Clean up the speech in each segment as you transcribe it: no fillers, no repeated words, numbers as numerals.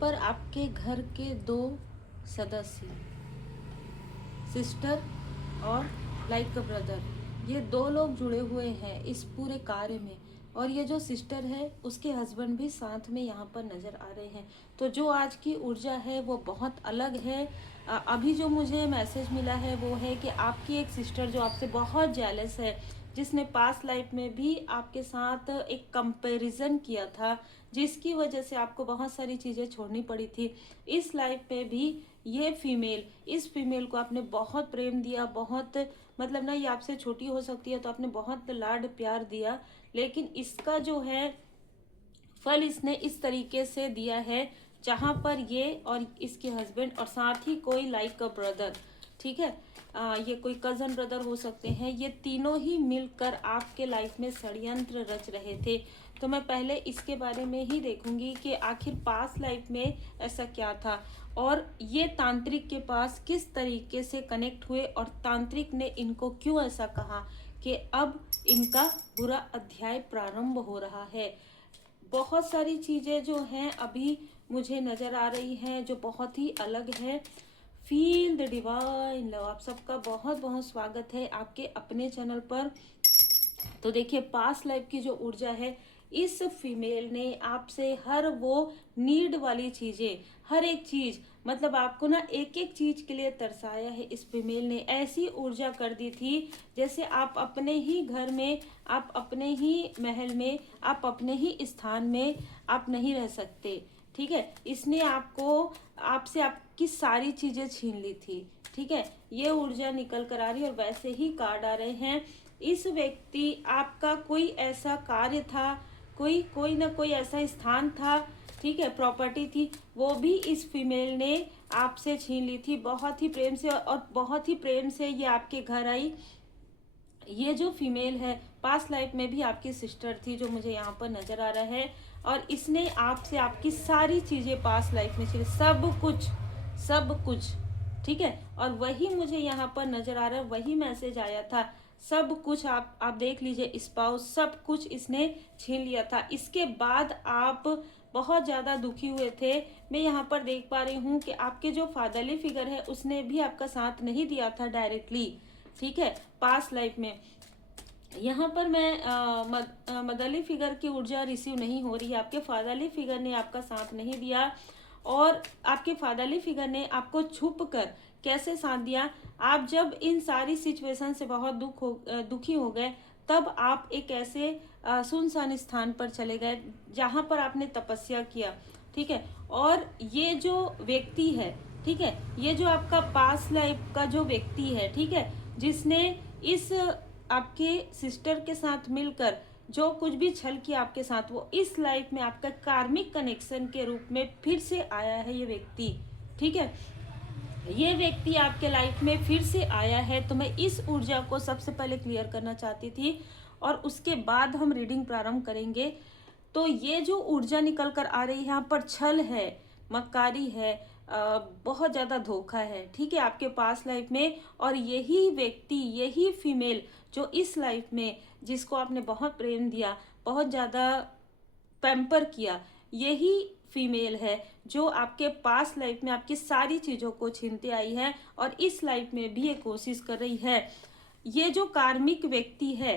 पर आपके घर के दो सदस्य, सिस्टर और लाइक अ ब्रदर, ये दो लोग जुड़े हुए हैं इस पूरे कार्य में। और ये जो सिस्टर है उसके हस्बैंड भी साथ में यहाँ पर नज़र आ रहे हैं। तो जो आज की ऊर्जा है वो बहुत अलग है। अभी जो मुझे मैसेज मिला है वो है कि आपकी एक सिस्टर जो आपसे बहुत जेलस है, जिसने पास्ट लाइफ में भी आपके साथ एक कंपैरिजन किया था, जिसकी वजह से आपको बहुत सारी चीज़ें छोड़नी पड़ी थी, इस लाइफ में भी ये फीमेल, इस फीमेल को आपने बहुत प्रेम दिया, बहुत मतलब ना, ये आपसे छोटी हो सकती है तो आपने बहुत लाड प्यार दिया, लेकिन इसका जो है फल इसने इस तरीके से दिया है जहां पर ये और इसके हस्बैंड और साथ ही कोई लाइक अ ब्रदर, ठीक है, ये कोई कजन ब्रदर हो सकते हैं, ये तीनों ही मिलकर आपके लाइफ में षड्यंत्र रच रहे थे। तो मैं पहले इसके बारे में ही देखूंगी कि आखिर पास्ट लाइफ में ऐसा क्या था और ये तांत्रिक के पास किस तरीके से कनेक्ट हुए और तांत्रिक ने इनको क्यों ऐसा कहा कि अब इनका बुरा अध्याय प्रारंभ हो रहा है। बहुत सारी चीज़ें जो हैं अभी मुझे नज़र आ रही हैं जो बहुत ही अलग है। फील द डिवाइन लव, आप सबका बहुत बहुत स्वागत है आपके अपने चैनल पर। तो देखिए, पास्ट लाइफ की जो ऊर्जा है, इस फीमेल ने आपसे हर वो नीड वाली चीज़ें, हर एक चीज़, मतलब आपको ना एक एक चीज़ के लिए तरसाया है। इस फीमेल ने ऐसी ऊर्जा कर दी थी जैसे आप अपने ही घर में, आप अपने ही महल में, आप अपने ही स्थान में आप नहीं रह सकते, ठीक है। इसने आपको, आपसे आपकी सारी चीज़ें छीन ली थी, ठीक है। ये ऊर्जा निकल कर आ रही है और वैसे ही कार्ड आ रहे हैं। इस व्यक्ति, आपका कोई ऐसा कार्य था, कोई ना कोई ऐसा स्थान था, ठीक है, प्रॉपर्टी थी, वो भी इस फीमेल ने आपसे छीन ली थी बहुत ही प्रेम से, और बहुत ही प्रेम से ये आपके घर आई। ये जो फीमेल है पास्ट लाइफ में भी आपकी सिस्टर थी जो मुझे यहाँ पर नजर आ रहा है, और इसने आपसे आपकी सारी चीजें पास्ट लाइफ में छीन, सब कुछ, ठीक है। और वही मुझे यहाँ पर नजर आ रहा है, वही मैसेज आया था, सब कुछ आप देख लीजिए, स्पाउस सब कुछ इसने छीन लिया था। इसके बाद आप बहुत ज़्यादा दुखी हुए थे। मैं यहाँ पर देख पा रही हूँ कि आपके जो फादरली फिगर है उसने भी आपका साथ नहीं दिया था डायरेक्टली, ठीक है, पास्ट लाइफ में। यहाँ पर मैं मदरली फिगर की ऊर्जा रिसीव नहीं हो रही है, आपके फादरली फिगर ने आपका साथ नहीं दिया, और आपके फादरली फिगर ने आपको छुप कर कैसे साथ दिया। आप जब इन सारी सिचुएशन से बहुत दुखी हो गए, तब आप एक ऐसे सुनसान स्थान पर चले गए जहां पर आपने तपस्या किया, ठीक है। और ये जो व्यक्ति है, ठीक है, ये जो आपका पास्ट लाइफ का जो व्यक्ति है, ठीक है, जिसने इस आपके सिस्टर के साथ मिलकर जो कुछ भी छल किया आपके साथ, वो इस लाइफ में आपका कार्मिक कनेक्शन के रूप में फिर से आया है ये व्यक्ति, ठीक है। ये व्यक्ति आपके लाइफ में फिर से आया है। तो मैं इस ऊर्जा को सबसे पहले क्लियर करना चाहती थी और उसके बाद हम रीडिंग प्रारंभ करेंगे। तो ये जो ऊर्जा निकल कर आ रही है, यहाँ पर छल है, मक्कारी है, बहुत ज़्यादा धोखा है, ठीक है, आपके पास लाइफ में। और यही व्यक्ति, यही फीमेल जो इस लाइफ में, जिसको आपने बहुत प्रेम दिया, बहुत ज़्यादा पैम्पर किया, यही फीमेल है जो आपके पास लाइफ में आपकी सारी चीज़ों को छीनते आई है और इस लाइफ में भी ये कोशिश कर रही है। ये जो कार्मिक व्यक्ति है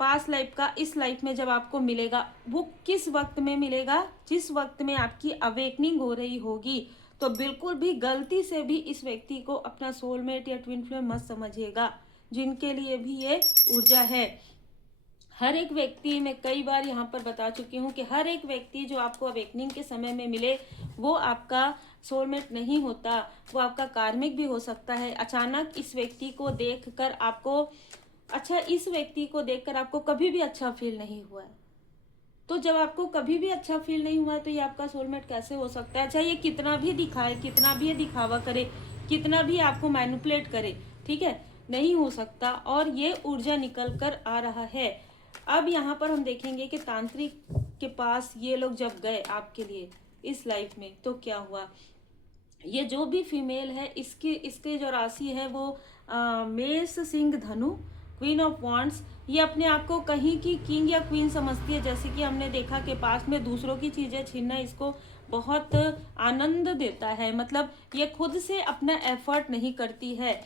पास्ट लाइफ का, इस लाइफ में जब आपको मिलेगा, वो किस वक्त में मिलेगा, जिस वक्त में आपकी अवेकनिंग हो रही होगी। तो बिल्कुल भी गलती से भी इस व्यक्ति को अपना सोलमेट या ट्विन फ्लेम मत समझिएगा, जिनके लिए भी ये ऊर्जा है। हर एक व्यक्ति, मैं कई बार यहाँ पर बता चुकी हूँ कि हर एक व्यक्ति जो आपको अवेकनिंग के समय में मिले, वो आपका सोलमेट नहीं होता, वो आपका कार्मिक भी हो सकता है। अचानक इस व्यक्ति को देखकर आपको, अच्छा, इस व्यक्ति को देखकर आपको कभी भी अच्छा फील नहीं हुआ है, तो जब आपको कभी भी अच्छा फील नहीं हुआ है तो ये आपका सोलमेट कैसे हो सकता है। चाहे ये कितना भी दिखाए, कितना भी ये दिखावा करे, कितना भी आपको मैनिपुलेट करे, ठीक है, नहीं हो सकता। और ये ऊर्जा निकल कर आ रहा है। अब यहाँ पर हम देखेंगे कि तांत्रिक के पास ये लोग जब गए आपके लिए इस लाइफ में, तो क्या हुआ। ये जो भी फीमेल है, इसकी जो राशि है वो मेष, सिंह, धनु, क्वीन ऑफ वॉन्ड्स। ये अपने आप को कहीं की किंग या क्वीन समझती है, जैसे कि हमने देखा कि पास में दूसरों की चीज़ें छीनना इसको बहुत आनंद देता है। मतलब ये खुद से अपना एफर्ट नहीं करती है,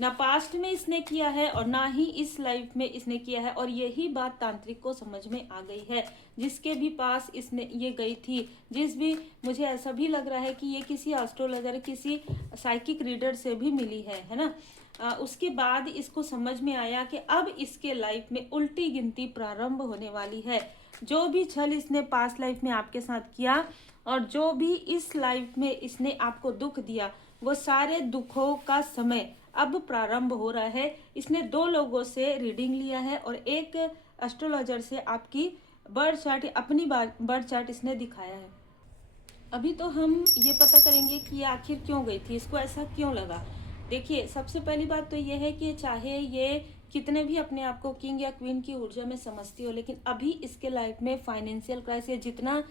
ना पास्ट में इसने किया है और ना ही इस लाइफ में इसने किया है। और यही बात तांत्रिक को समझ में आ गई है, जिसके भी पास इसने ये गई थी, जिस भी, मुझे ऐसा भी लग रहा है कि ये किसी एस्ट्रोलॉजर, किसी साइकिक रीडर से भी मिली है ना। उसके बाद इसको समझ में आया कि अब इसके लाइफ में उल्टी गिनती प्रारंभ होने वाली है। जो भी छल इसने पास्ट लाइफ में आपके साथ किया और जो भी इस लाइफ में इसने आपको दुख दिया, वो सारे दुखों का समय अब प्रारंभ हो रहा है। इसने 2 लोगों से रीडिंग लिया है और एक एस्ट्रोलॉजर से आपकी बर्थ चार्ट, अपनी बर्थ चार्ट इसने दिखाया है। अभी तो हम ये पता करेंगे कि ये आखिर क्यों गई थी, इसको ऐसा क्यों लगा। देखिए, सबसे पहली बात तो ये है कि चाहे ये कितने भी अपने आप को किंग या क्वीन की ऊर्जा में समझती हो, लेकिन अभी इसके लाइफ में फाइनेंशियल क्राइसिस, जितना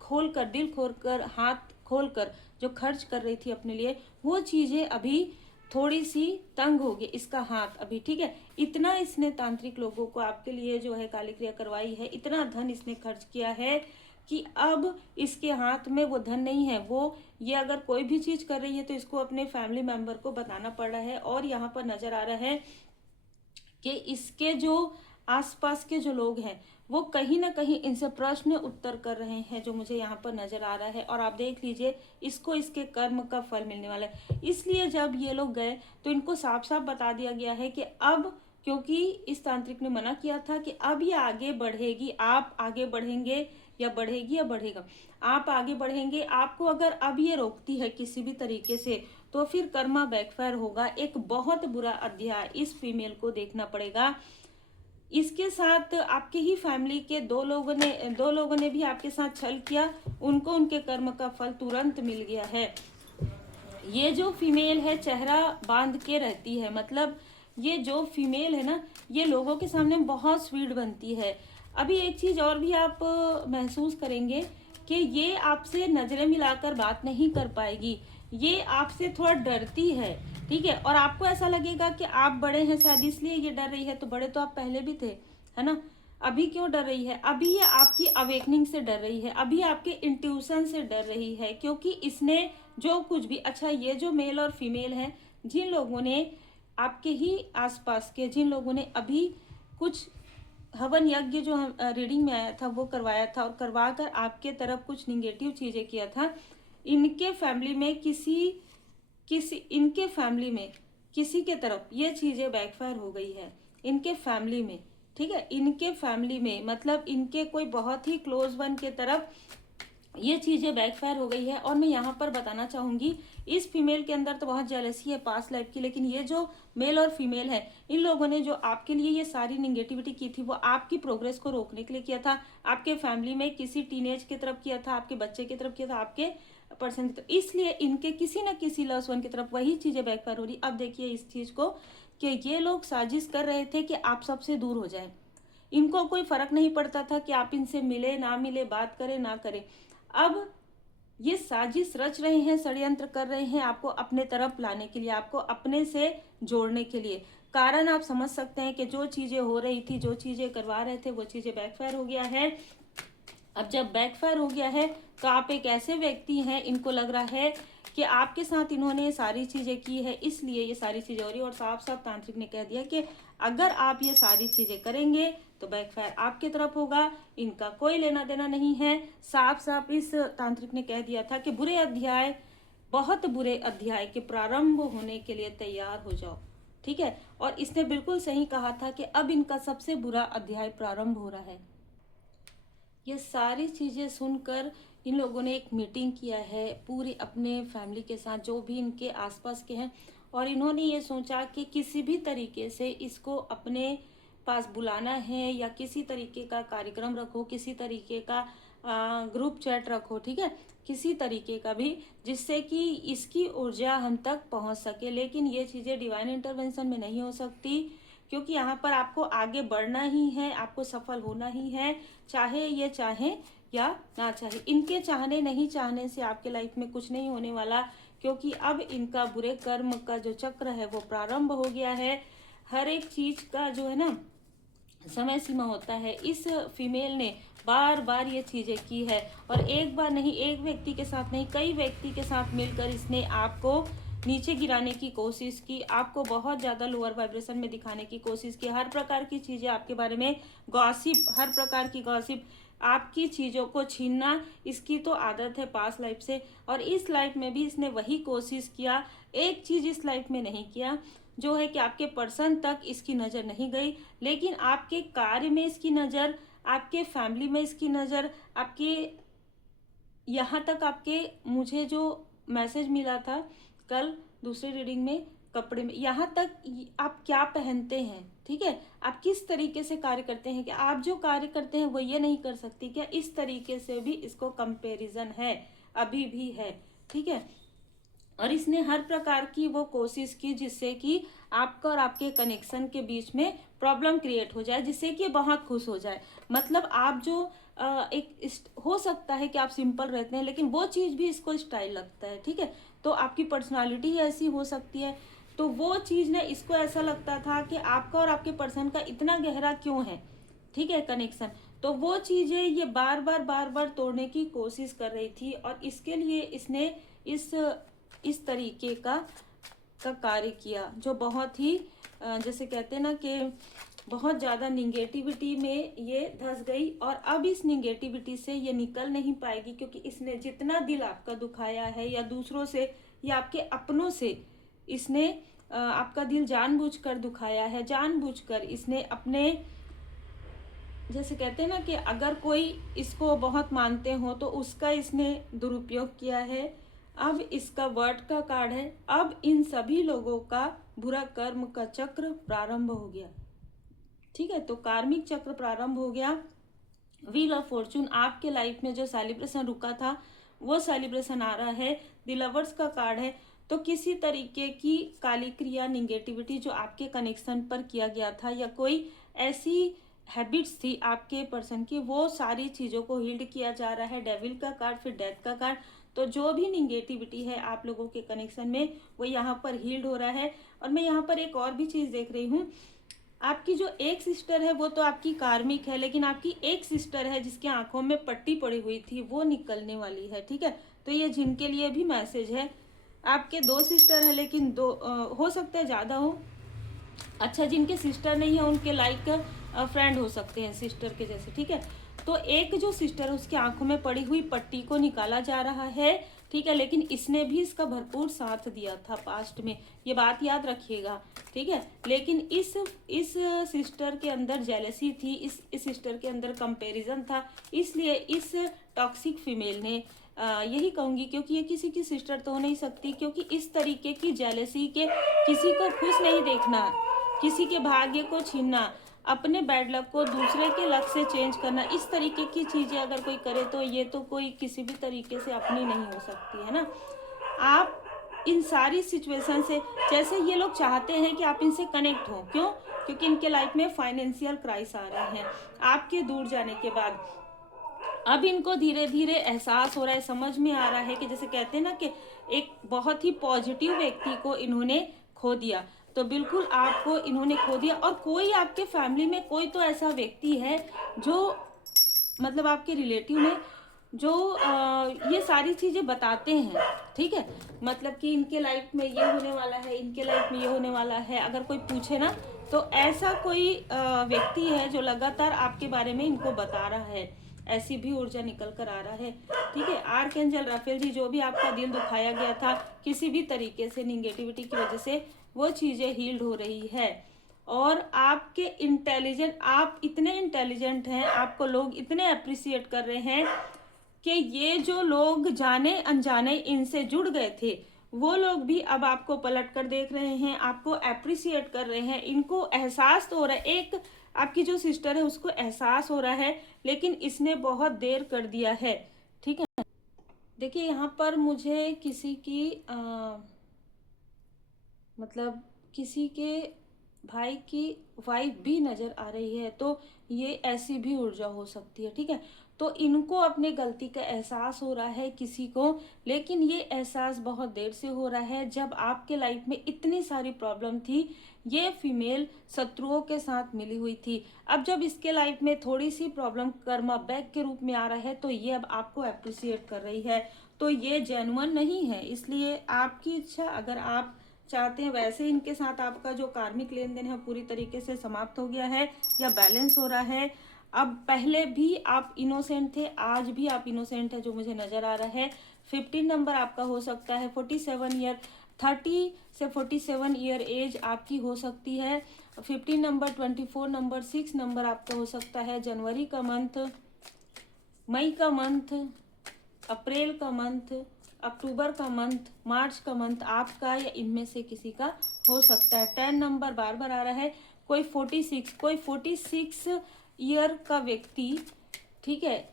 खोलकर, दिल खोलकर, हाथ खोलकर जो खर्च कर रही थी अपने लिए, वो चीजें अभी थोड़ी सी तंग हो गई इसका हाथ अभी, ठीक है। इतना इसने तांत्रिक लोगों को आपके लिए जो है काली क्रिया करवाई है, इतना धन इसने खर्च किया है कि अब इसके हाथ में वो धन नहीं है। वो ये अगर कोई भी चीज कर रही है तो इसको अपने फैमिली मेंबर को बताना पड़ रहा है। और यहाँ पर नजर आ रहा है कि इसके जो आसपास के जो लोग हैं वो कहीं ना कहीं इनसे प्रश्न उत्तर कर रहे हैं, जो मुझे यहाँ पर नजर आ रहा है। और आप देख लीजिए, इसको इसके कर्म का फल मिलने वाला है। इसलिए जब ये लोग गए तो इनको साफ साफ बता दिया गया है कि अब, क्योंकि इस तांत्रिक ने मना किया था कि अब ये आगे बढ़ेगी, आप आगे बढ़ेंगे या बढ़ेगी या बढ़ेगा, आप आगे बढ़ेंगे। आपको अगर अब ये रोकती है किसी भी तरीके से तो फिर कर्मा बैकफायर होगा। एक बहुत बुरा अध्याय इस फीमेल को देखना पड़ेगा। इसके साथ आपके ही फैमिली के 2 लोगों ने भी आपके साथ छल किया, उनको उनके कर्म का फल तुरंत मिल गया है। ये जो फीमेल है चेहरा बांध के रहती है, मतलब ये जो फीमेल है ना, ये लोगों के सामने बहुत स्वीट बनती है। अभी एक चीज और भी आप महसूस करेंगे कि ये आपसे नजरें मिलाकर बात नहीं कर पाएगी, ये आपसे थोड़ा डरती है, ठीक है। और आपको ऐसा लगेगा कि आप बड़े हैं शायद इसलिए ये डर रही है, तो बड़े तो आप पहले भी थे, है ना। अभी क्यों डर रही है? अभी ये आपकी अवेकनिंग से डर रही है, अभी आपके इंट्यूशन से डर रही है, क्योंकि इसने जो कुछ भी, अच्छा ये जो मेल और फीमेल है, जिन लोगों ने आपके ही आसपास के, जिन लोगों ने अभी कुछ हवन यज्ञ जो रीडिंग में आया था वो करवाया था और करवा कर आपके तरफ कुछ निगेटिव चीजें किया था, इनके फैमिली में इनके फैमिली में किसी के तरफ ये चीजें बैकफायर हो गई है, इनके फैमिली में, ठीक है। इनके फैमिली में मतलब इनके कोई बहुत ही क्लोज वन के तरफ ये चीजें बैकफायर हो गई है। और मैं यहाँ पर बताना चाहूंगी, इस फीमेल के अंदर तो बहुत जेलसी है पास्ट लाइफ की, लेकिन ये जो मेल और फीमेल है, इन लोगों ने जो आपके लिए ये सारी निगेटिविटी की थी वो आपकी प्रोग्रेस को रोकने के लिए किया था। आपके फैमिली में किसी टीनेज की तरफ किया था, आपके बच्चे की तरफ किया था, आपके पर्सन की तरफ, इसलिए इनके किसी न किसी लव्ड वन की तरफ वही चीजें बैकफायर हो रही। अब देखिए इस चीज को कि ये लोग साजिश कर रहे थे कि आप सबसे दूर हो जाए। इनको कोई फर्क नहीं पड़ता था कि आप इनसे मिले ना मिले, बात करें ना करें। अब ये साजिश रच रहे हैं, षड्यंत्र कर रहे हैं आपको अपने तरफ लाने के लिए, आपको अपने से जोड़ने के लिए। कारण आप समझ सकते हैं कि जो चीजें हो रही थी, जो चीजें करवा रहे थे, वो चीजें बैकफायर हो गया है। अब जब बैकफायर हो गया है तो आप एक ऐसे व्यक्ति हैं, इनको लग रहा है कि आपके साथ इन्होंने ये सारी चीजें की है, इसलिए ये सारी चीजें हो रही है। और साफ साफ तांत्रिक ने कह दिया कि अगर आप ये सारी चीजें करेंगे तो बैकफायर आपकी तरफ होगा, इनका कोई लेना देना नहीं है। साफ साफ इस तांत्रिक ने कह दिया था कि बुरे अध्याय, बहुत बुरे अध्याय के प्रारंभ होने के लिए तैयार हो जाओ, ठीक है। और इसने बिल्कुल सही कहा था कि अब इनका सबसे बुरा अध्याय प्रारंभ हो रहा है। ये सारी चीजें सुनकर इन लोगों ने एक मीटिंग किया है पूरी अपने फैमिली के साथ, जो भी इनके आसपास के हैं, और इन्होंने ये सोचा कि किसी भी तरीके से इसको अपने पास बुलाना है या किसी तरीके का कार्यक्रम रखो, किसी तरीके का ग्रुप चैट रखो, ठीक है, किसी तरीके का भी, जिससे कि इसकी ऊर्जा हम तक पहुंच सके। लेकिन ये चीजें डिवाइन इंटरवेंशन में नहीं हो सकती, क्योंकि यहाँ पर आपको आगे बढ़ना ही है, आपको सफल होना ही है, चाहे ये चाहे या ना चाहे। इनके चाहने नहीं चाहने से आपके लाइफ में कुछ नहीं होने वाला, क्योंकि अब इनका बुरे कर्म का जो चक्र है वो प्रारंभ हो गया है। हर एक चीज का जो है ना समय सीमा होता है। इस फीमेल ने बार बार ये चीजें की है, और एक बार नहीं, एक व्यक्ति के साथ नहीं, कई व्यक्ति के साथ मिलकर इसने आपको नीचे गिराने की कोशिश की, आपको बहुत ज्यादा लोअर वाइब्रेशन में दिखाने की कोशिश की, हर प्रकार की चीजें आपके बारे में गॉसिप, हर प्रकार की गॉसिप, आपकी चीजों को छीनना इसकी तो आदत है पास्ट लाइफ से, और इस लाइफ में भी इसने वही कोशिश किया। एक चीज इस लाइफ में नहीं किया, जो है कि आपके पर्सन तक इसकी नजर नहीं गई, लेकिन आपके कार्य में इसकी नजर, आपके फैमिली में इसकी नज़र, आपके यहाँ तक आपके, मुझे जो मैसेज मिला था कल दूसरे रीडिंग में, कपड़े में, यहाँ तक आप क्या पहनते हैं, ठीक है, आप किस तरीके से कार्य करते हैं, कि आप जो कार्य करते हैं वो ये नहीं कर सकती क्या, इस तरीके से भी इसको कंपैरिजन है, अभी भी है, ठीक है। और इसने हर प्रकार की वो कोशिश की जिससे कि आपका और आपके कनेक्शन के बीच में प्रॉब्लम क्रिएट हो जाए, जिससे कि बहुत खुश हो जाए। मतलब आप जो हो सकता है कि आप सिंपल रहते हैं, लेकिन वो चीज़ भी इसको स्टाइल लगता है, ठीक है, तो आपकी पर्सनालिटी ही ऐसी हो सकती है, तो वो चीज़ ने इसको ऐसा लगता था कि आपका और आपके पर्सन का इतना गहरा क्यों है, ठीक है, कनेक्शन, तो वो चीज़ें ये बार बार तोड़ने की कोशिश कर रही थी, और इसके लिए इसने इस तरीके का कार्य किया, जो बहुत ही जैसे कहते हैं ना कि बहुत ज़्यादा निगेटिविटी में ये धंस गई, और अब इस निगेटिविटी से ये निकल नहीं पाएगी, क्योंकि इसने जितना दिल आपका दुखाया है, या दूसरों से या आपके अपनों से इसने आपका दिल जानबूझकर दुखाया है, जानबूझकर इसने अपने, जैसे कहते हैं ना कि अगर कोई इसको बहुत मानते हो तो उसका इसने दुरुपयोग किया है। अब इसका वर्ड का कार्ड है, अब इन सभी लोगों का बुरा कर्म का चक्र प्रारंभ हो गया, ठीक है, तो कार्मिक चक्र प्रारंभ हो गया। व्हील ऑफ फॉर्चून, आपके लाइफ में जो सेलिब्रेशन रुका था वो सेलिब्रेशन आ रहा है। द लवर्स का कार्ड है, तो किसी तरीके की काली क्रिया, निगेटिविटी जो आपके कनेक्शन पर किया गया था, या कोई ऐसी हैबिट्स थी आपके पर्सन की, वो सारी चीज़ों को हील्ड किया जा रहा है। डेविल का कार्ड, फिर डेथ का कार्ड, तो जो भी निगेटिविटी है आप लोगों के कनेक्शन में वो यहाँ पर हील्ड हो रहा है। और मैं यहाँ पर एक और भी चीज़ देख रही हूँ, आपकी जो एक सिस्टर है वो तो आपकी कार्मिक है, लेकिन आपकी एक सिस्टर है जिसकी आंखों में पट्टी पड़ी हुई थी, वो निकलने वाली है, ठीक है, तो ये जिनके लिए भी मैसेज है। आपके दो सिस्टर है, लेकिन दो हो सकता है ज़्यादा हो, अच्छा, जिनके सिस्टर नहीं है उनके लाइक फ्रेंड हो सकते हैं सिस्टर के जैसे, ठीक है, तो एक जो सिस्टर है उसकी आंखों में पड़ी हुई पट्टी को निकाला जा रहा है, ठीक है, लेकिन इसने भी इसका भरपूर साथ दिया था पास्ट में, ये बात याद रखिएगा, ठीक है, लेकिन इस सिस्टर के अंदर जेलसी थी, इस सिस्टर के अंदर कंपैरिजन था, इसलिए इस टॉक्सिक फीमेल ने यही कहूंगी, क्योंकि ये किसी की सिस्टर तो हो नहीं सकती, क्योंकि इस तरीके की जेलसी के किसी को खुश नहीं देखना, किसी के भाग्य को छीनना, अपने बैड लक को दूसरे के लक से चेंज करना, इस तरीके की चीज़ें अगर कोई करे तो ये तो कोई किसी भी तरीके से अपनी नहीं हो सकती है ना। आप इन सारी सिचुएशन से, जैसे ये लोग चाहते हैं कि आप इनसे कनेक्ट हो, क्यों, क्योंकि इनके लाइफ में फाइनेंशियल क्राइसिस आ रहे हैं आपके दूर जाने के बाद। अब इनको धीरे धीरे एहसास हो रहा है, समझ में आ रहा है कि जैसे कहते हैं ना कि एक बहुत ही पॉजिटिव व्यक्ति को इन्होंने खो दिया, तो बिल्कुल आपको इन्होंने खो दिया। और कोई आपके फैमिली में कोई तो ऐसा व्यक्ति है जो मतलब आपके रिलेटिव में जो ये सारी चीज़ें बताते हैं, ठीक है, मतलब कि इनके लाइफ में ये होने वाला है, इनके लाइफ में ये होने वाला है, अगर कोई पूछे ना तो ऐसा कोई व्यक्ति है जो लगातार आपके बारे में इनको बता रहा है, ऐसी भी ऊर्जा निकल कर आ रहा है, ठीक है। आर्कएंजल राफेल जी, जो भी आपका दिल दुखाया गया था किसी भी तरीके से निगेटिविटी की वजह से, वो चीज़ें हील्ड हो रही है। और आपके इंटेलिजेंट, आप इतने इंटेलिजेंट हैं, आपको लोग इतने अप्रिसिएट कर रहे हैं कि ये जो लोग जाने अनजाने इनसे जुड़ गए थे वो लोग भी अब आपको पलट कर देख रहे हैं, आपको अप्रिसिएट कर रहे हैं, इनको एहसास तो हो रहा है, एक आपकी जो सिस्टर है उसको एहसास हो रहा है, लेकिन इसने बहुत देर कर दिया है, ठीक है। देखिए यहाँ पर मुझे किसी की मतलब किसी के भाई की वाइफ भी नज़र आ रही है, तो ये ऐसी भी ऊर्जा हो सकती है, ठीक है। तो इनको अपने गलती का एहसास हो रहा है किसी को, लेकिन ये एहसास बहुत देर से हो रहा है। जब आपके लाइफ में इतनी सारी प्रॉब्लम थी, ये फीमेल शत्रुओं के साथ मिली हुई थी। अब जब इसके लाइफ में थोड़ी सी प्रॉब्लम कर्मा बैक के रूप में आ रहा है, तो ये अब आपको अप्रिशिएट कर रही है। तो ये जेन्युइन नहीं है, इसलिए आपकी इच्छा, अगर आप चाहते हैं वैसे इनके साथ आपका जो कार्मिक लेन देन है पूरी तरीके से समाप्त हो गया है या बैलेंस हो रहा है। अब पहले भी आप इनोसेंट थे, आज भी आप इनोसेंट है जो मुझे नजर आ रहा है। 15 नंबर आपका हो सकता है, 47 ईयर, 30 से 47 ईयर एज आपकी हो सकती है। 15 नंबर, 24 नंबर, 6 नंबर आपका हो सकता है। जनवरी का मंथ, मई का मंथ, अप्रैल का मंथ, अक्टूबर का मंथ, मार्च का मंथ आपका या इनमें से किसी का हो सकता है। 10 नंबर बार बार आ रहा है। कोई 46 ईयर का व्यक्ति, ठीक है,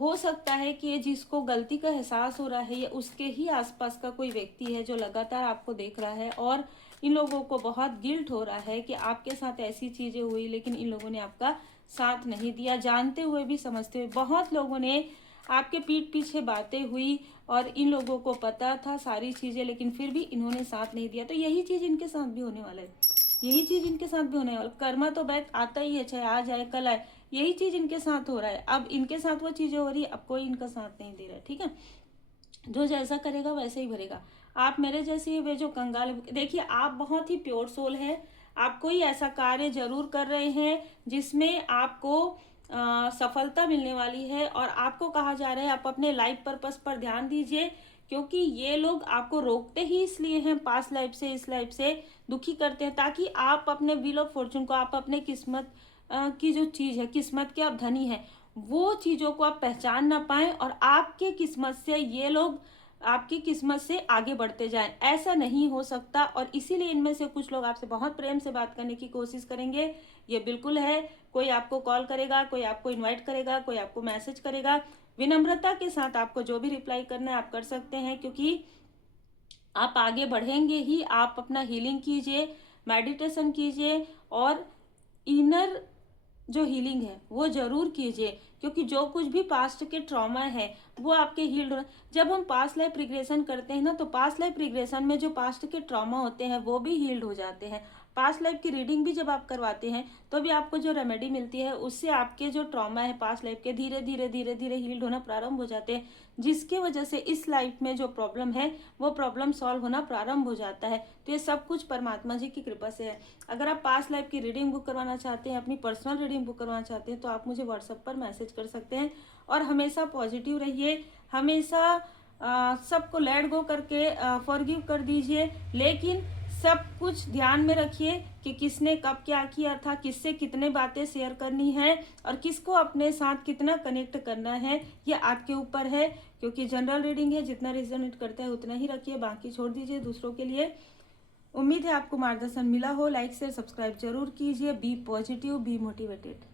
हो सकता है कि ये जिसको गलती का एहसास हो रहा है, ये उसके ही आसपास का कोई व्यक्ति है जो लगातार आपको देख रहा है और इन लोगों को बहुत गिल्ट हो रहा है कि आपके साथ ऐसी चीजें हुई लेकिन इन लोगों ने आपका साथ नहीं दिया, जानते हुए भी समझते हुए। बहुत लोगों ने आपके पीठ पीछे बातें हुई और इन लोगों को पता था सारी चीजें, लेकिन फिर भी इन्होंने साथ नहीं दिया। तो यही चीज इनके साथ भी होने वाला है, यही चीज इनके साथ भी होने वाला। कर्मा तो बैक आता ही है, चाहे आज आए कल आए, यही चीज इनके साथ हो रहा है। अब इनके साथ वो चीजें हो रही है, अब कोई इनका साथ नहीं दे रहा है, ठीक है। जो जैसा करेगा वैसे ही भरेगा। आप मेरे जैसे वे जो कंगाल, देखिए आप बहुत ही प्योर सोल है। आप कोई ऐसा कार्य जरूर कर रहे हैं जिसमें आपको सफलता मिलने वाली है, और आपको कहा जा रहा है आप अपने लाइफ पर्पस पर ध्यान दीजिए, क्योंकि ये लोग आपको रोकते ही इसलिए हैं, पास्ट लाइफ से इस लाइफ से दुखी करते हैं, ताकि आप अपने व्हील ऑफ फॉर्चून को, आप अपने किस्मत की जो चीज है, किस्मत के आप धनी है, वो चीजों को आप पहचान ना पाए और आपके किस्मत से ये लोग, आपकी किस्मत से आगे बढ़ते जाएं। ऐसा नहीं हो सकता, और इसीलिए इनमें से कुछ लोग आपसे बहुत प्रेम से बात करने की कोशिश करेंगे, ये बिल्कुल है। कोई आपको कॉल करेगा, कोई आपको इनवाइट करेगा, कोई आपको मैसेज करेगा। विनम्रता के साथ आपको जो भी रिप्लाई करना है आप कर सकते हैं, क्योंकि आप आगे बढ़ेंगे ही। आप अपना हीलिंग कीजिए, मेडिटेशन कीजिए, और इनर जो हीलिंग है वो जरूर कीजिए, क्योंकि जो कुछ भी पास्ट के ट्रॉमा है वो आपके हील्ड हो। जब हम पास्ट लाइफ रिग्रेशन करते हैं ना, तो पास्ट लाइफ रिग्रेशन में जो पास्ट के ट्रॉमा होते हैं वो भी हील्ड हो जाते हैं। पास्ट लाइफ की रीडिंग भी जब आप करवाते हैं तो भी आपको जो रेमेडी मिलती है उससे आपके जो ट्रॉमा है पास्ट लाइफ के, धीरे धीरे धीरे धीरे हील्ड होना प्रारंभ हो जाते हैं, जिसके वजह से इस लाइफ में जो प्रॉब्लम है वो प्रॉब्लम सॉल्व होना प्रारंभ हो जाता है। तो ये सब कुछ परमात्मा जी की कृपा से है। अगर आप पास्ट लाइफ की रीडिंग बुक करवाना चाहते हैं, अपनी पर्सनल रीडिंग बुक करवाना चाहते हैं, तो आप मुझे व्हाट्सएप पर मैसेज कर सकते हैं। और हमेशा पॉजिटिव रहिए, हमेशा सबको लेट गो करके फॉरगिव कर दीजिए, लेकिन सब कुछ ध्यान में रखिए कि किसने कब क्या किया था, किससे कितने बातें शेयर करनी है, और किसको अपने साथ कितना कनेक्ट करना है, ये आपके ऊपर है। क्योंकि जनरल रीडिंग है, जितना रिजोनेट करता है उतना ही रखिए, बाकी छोड़ दीजिए दूसरों के लिए। उम्मीद है आपको मार्गदर्शन मिला हो। लाइक शेयर सब्सक्राइब जरूर कीजिए। Be positive, be motivated.